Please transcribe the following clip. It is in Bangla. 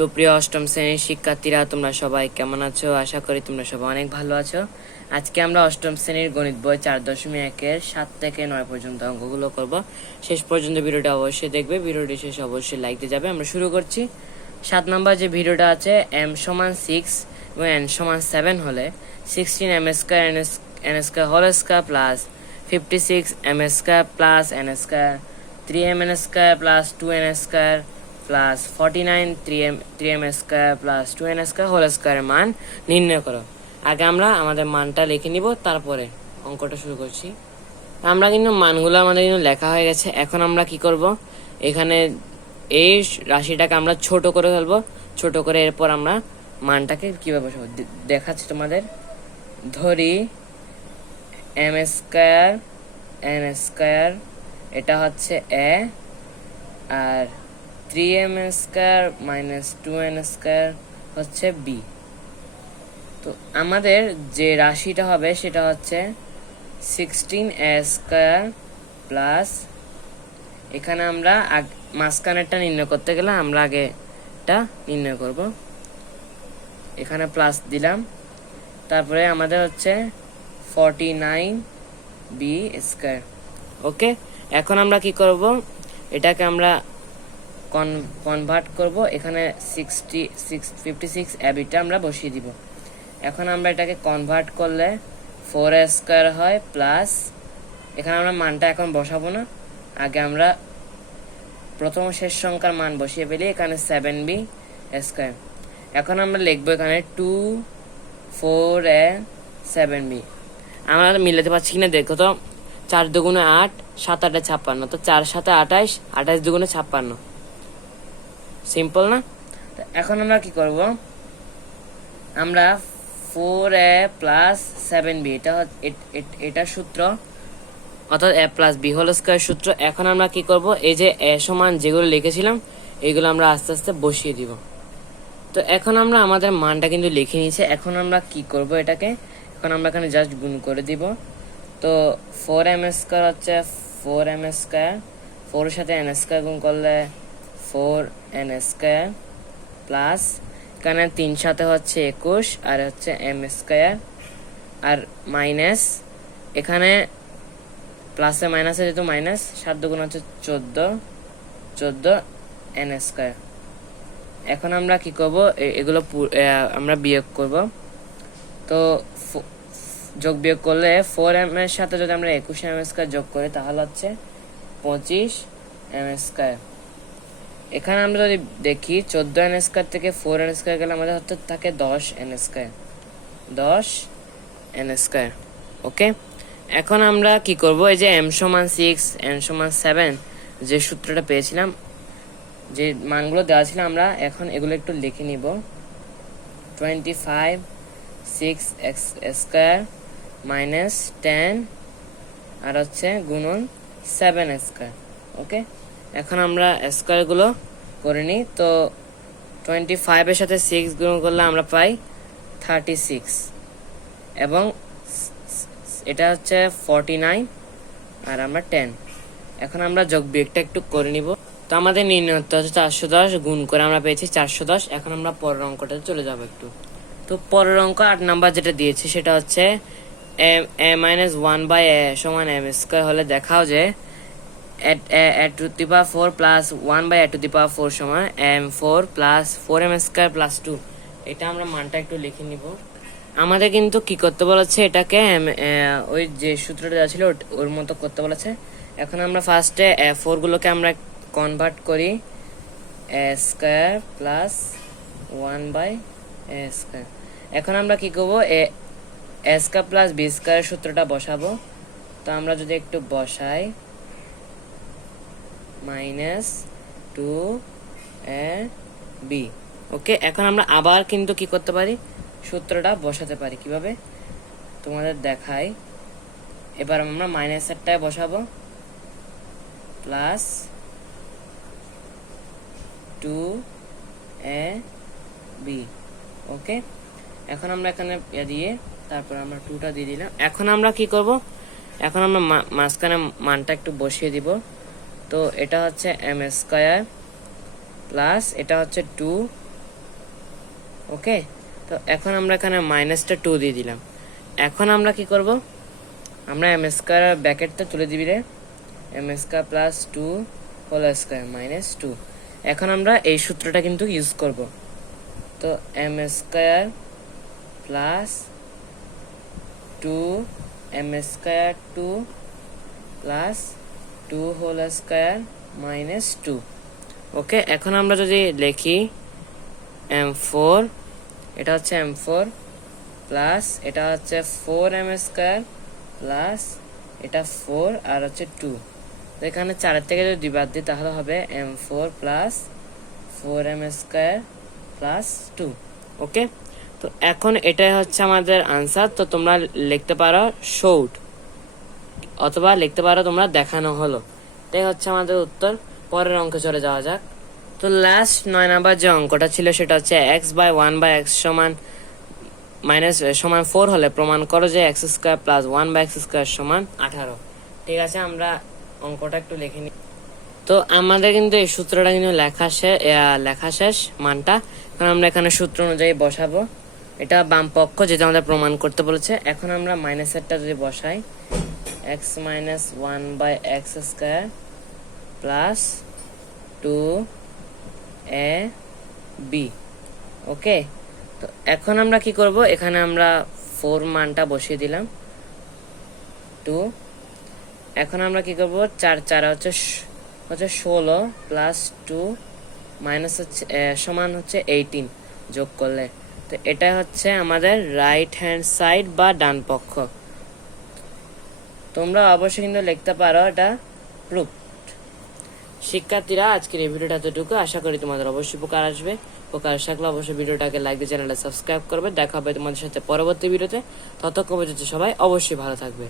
সুপ্রিয় অষ্টম শ্রেণীর শিক্ষার্থীরা, তোমরা সবাই কেমন আছো? আশা করি তোমরা সবাই অনেক ভালো আছো। আজকে আমরা অষ্টম শ্রেণীর গণিত বই 4.1-এর 7 থেকে 9 পর্যন্ত অঙ্কগুলো করব। শেষ পর্যন্ত ভিডিওটা অবশ্যই দেখবে। ভিডিওটি শেষে অবশ্যই লাইক দিয়ে যাবে। আমরা শুরু করছি। 7 নম্বর যে ভিডিওটা আছে, m সমান 6 এবং n সমান 7 হলে 16 m square n square whole square plus 56 m square plus n square 3m n square plus 2n square plus 49 3m square plus 2n square whole স্কয়ারের মান নির্ণয় করো। আগে আমরা আমাদের মানটা লিখে নিব, তারপরে অঙ্কটা শুরু করছি। আমরা কিন্তু মানগুলো আমাদের কিন্তু লেখা হয়ে গেছে। এখন আমরা কি করব, এখানে এই রাশিটাকে আমরা ছোট করে ফেলবো। ছোট করে এরপর আমরা মানটাকে কিভাবে বসাবো দেখাচ্ছি তোমাদের। ধরি m স্কয়ার n স্কয়ার এটা হচ্ছে a, আর 3m square minus 2n square হচ্ছে b। তো আমাদের যে রাশিটা হবে সেটা হচ্ছে 16a স্কয়ার প্লাস, এখানে আমরা মাঝখানেরটা নির্ণয় করতে গেলে আমরা আগে এটা নির্ণয় করব। এখানে প্লাস দিলাম, তারপরে আমাদের হচ্ছে 49b স্কয়ার। ওকে, এখন আমরা কি করব, এটাকে আমরা কনভার্ট করব। এখানে 56 টা আমরা বসিয়ে দিব। এখন আমরা এটাকে কনভার্ট করলে 4a স্কয়ার হয় প্লাস, এখানে আমরা মানটা এখন বসাবো না, আগে আমরা প্রথম শেষ সংখ্যার মান বসিয়ে ফেলি। এখানে 7b স্কয়ার। এখন আমরা লিখবো এখানে 2 4a 7b। আমরা মিলাতে পারছি কিনা দেখো তো। 4 দুগুণে 8, 7 8 56, তো 4 7 28, 28 দুগুণে 56। সিম্পল না? এখন আমরা কি করব, আমরা 4a প্লাস 7b, এটা সূত্র, অর্থাৎ a plus b whole square সূত্র। এখন আমরা কি করব, এই যে a সমান যেগুলো লিখেছিলাম এইগুলো আমরা আস্তে আস্তে বসিয়ে দিব। তো এখন আমরা আমাদের মানটা কিন্তু লিখে নিয়েছি। এখন আমরা কি করব, এটাকে এখন আমরা এখানে জাস্ট গুণ করে দিব। তো 4m স্কয়ার হচ্ছে 4m স্কয়ার, 4 এর সাথে n স্কয়ার গুণ করলে 4n স্কয়ার প্লাস, এখানে 3 সাথে হচ্ছে 21 আর হচ্ছে m স্কয়ার, আর মাইনাস, এখানে প্লাসে মাইনাসে যেহেতু মাইনাস, 7 দুগুণ হচ্ছে 14 n স্কয়ার। এখন আমরা কি করব, এগুলো আমরা বিয়োগ করব। তো যোগ বিয়োগ করলে 4m এর সাথে যদি আমরা 21m স্কয়ার যোগ করি তাহলে হচ্ছে 25m স্কয়ার। এখানে আমরা যদি দেখি 14n স্কয়ার থেকে 4n স্কয়ার গেলে আমাদের হচ্ছে থাকে 10n স্কয়ার, 10n স্কয়ার। ওকে, এখন আমরা কি করব, এই যে m সমান 6 n সমান 7 যে সূত্রটা পেয়েছিলাম, যে মানগুলো দেওয়া ছিল, আমরা এখন এগুলো একটু লিখে নিব। 25 6x স্কয়ার মাইনাস 10 আর হচ্ছে গুণন 7 স্কয়ার। ওকে, এখন আমরা স্কয়ার গুলো করে নিই। তো 25 এর সাথে 6 গুণ করলে আমরা পাই 36, এবং এটা হচ্ছে 49 আর আমরা 10। এখন আমরা যোগ বিয়োগটা একটু করে নিব। তো আমাদের নির্ণয় হচ্ছে 410 গুণ করে আমরা পেয়েছি 410। এখন আমরা পরের অঙ্কটাতে চলে যাব একটু। তো পরের অঙ্ক 8 নাম্বার যেটা দিয়েছে সেটা হচ্ছে a minus 1 by a সমান m স্কয়ার হলে দেখাও যে a to the power 4 plus 1 by a to the power 4 সমান m4 plus 4m square plus 2। এটা আমরা মানটা একটু লিখে নিব। আমাদের কিন্তু কি করতে বলেছে, এটাকে ওই যে সূত্রটা দেওয়া ছিল ওর মতো করতে বলেছে। এখন আমরা ফার্স্টে 4 গুলোকে আমরা কনভার্ট করি a square plus 1 by a square. এখন আমরা কি করব, a স্কয়ার প্লাস b স্কয়ারের সূত্রটা বসাবো। তো আমরা যদি একটু বসাই, মাইনাস 2ab। ওকে, এখন আমরা আবার কিন্তু কি করতে পারি, সূত্রটা বসাতে পারি। কিভাবে তোমাদের দেখাই। এবার আমরা মাইনাসেরটায় বসাবো, প্লাস 2ab। ওকে, এখন আমরা এখানে দিয়ে তারপর আমরা 2টা দিয়ে দিলাম। এখন আমরা কি করব, এখন আমরা মাঝখানে মানটা একটু বসিয়ে দিব। তো এটা হচ্ছে m স্কয়ার প্লাস এটা হচ্ছে 2 ওকে, তো এখন আমরা এখানে মাইনাসটা 2 দিয়ে দিলাম। এখন আমরা কি করব, আমরা এম স্কয়ার ব্র্যাকেটটা তুলে দিবি রে, M square plus 2 whole square minus 2। এখন আমরা এই সূত্রটা কিন্তু ইউজ করব। তো M square plus 2 M square 2 plus 2 whole square minus 2। Okay, এখন আমরা যদি লিখি m4, এটা হচ্ছে m4 প্লাস এটা হচ্ছে 4m স্কয়ার প্লাস এটা 4 আর হচ্ছে 2। তো এখানে 4 থেকে যদি 2 বাদ দিই তাহলে হবে m4 plus 4m square plus 2। ওকে, তো এখন এটাই হচ্ছে আমাদের আনসার। তো তোমরা লিখতে পারো শোড, অথবা লিখতে পারো তোমরা দেখানো হলো। এটাই হচ্ছে আমাদের উত্তর। পরের অঙ্কে চলে যাওয়া যাক। তো লাস্ট 9 নাম্বার যে অঙ্কটা ছিল সেটা হচ্ছে x/1/x সমান মাইনাস সমান 4 হলে প্রমাণ করো যে x square plus 1/x square সমান 18। ঠিক আছে, আমরা অঙ্কটা একটু লিখে নিই। তো আমাদের কিন্তু এই সূত্রটা কিন্তু লেখা শেষ মানটা। এখন আমরা এখানে সূত্র অনুযায়ী বসাবো। এটা বাম পক্ষ, যেটা আমাদের প্রমাণ করতে বলেছে। এখন আমরা মাইনাসেরটা যদি বসাই, x minus 1/x square plus 2ab। ওকে, তো এখন আমরা কি করব, এখানে আমরা 4 মানটা বসিয়ে দিলাম 2। এখন আমরা কি করব, 4 4 হচ্ছে 16 প্লাস 2 মাইনাস হচ্ছে সমান হচ্ছে 18 যোগ করলে। তো এটা হচ্ছে আমাদের রাইট হ্যান্ড সাইড বা ডান পক্ষ। তোমরা অবশ্যই কিন্তু লিখতে পারো এটা প্রুফ। শিক্ষার্থীরা, আজকের এই ভিডিওটা এতটুকু। আশা করি তোমাদের অবশ্যই উপকার আসবে। উপকার থাকলে অবশ্যই ভিডিওটাকে লাইক দিয়ে চ্যানেলটা সাবস্ক্রাইব করবে। দেখা হবে তোমাদের সাথে পরবর্তী ভিডিওতে। ততক্ষণ পর্যন্ত সবাই অবশ্যই ভালো থাকবে।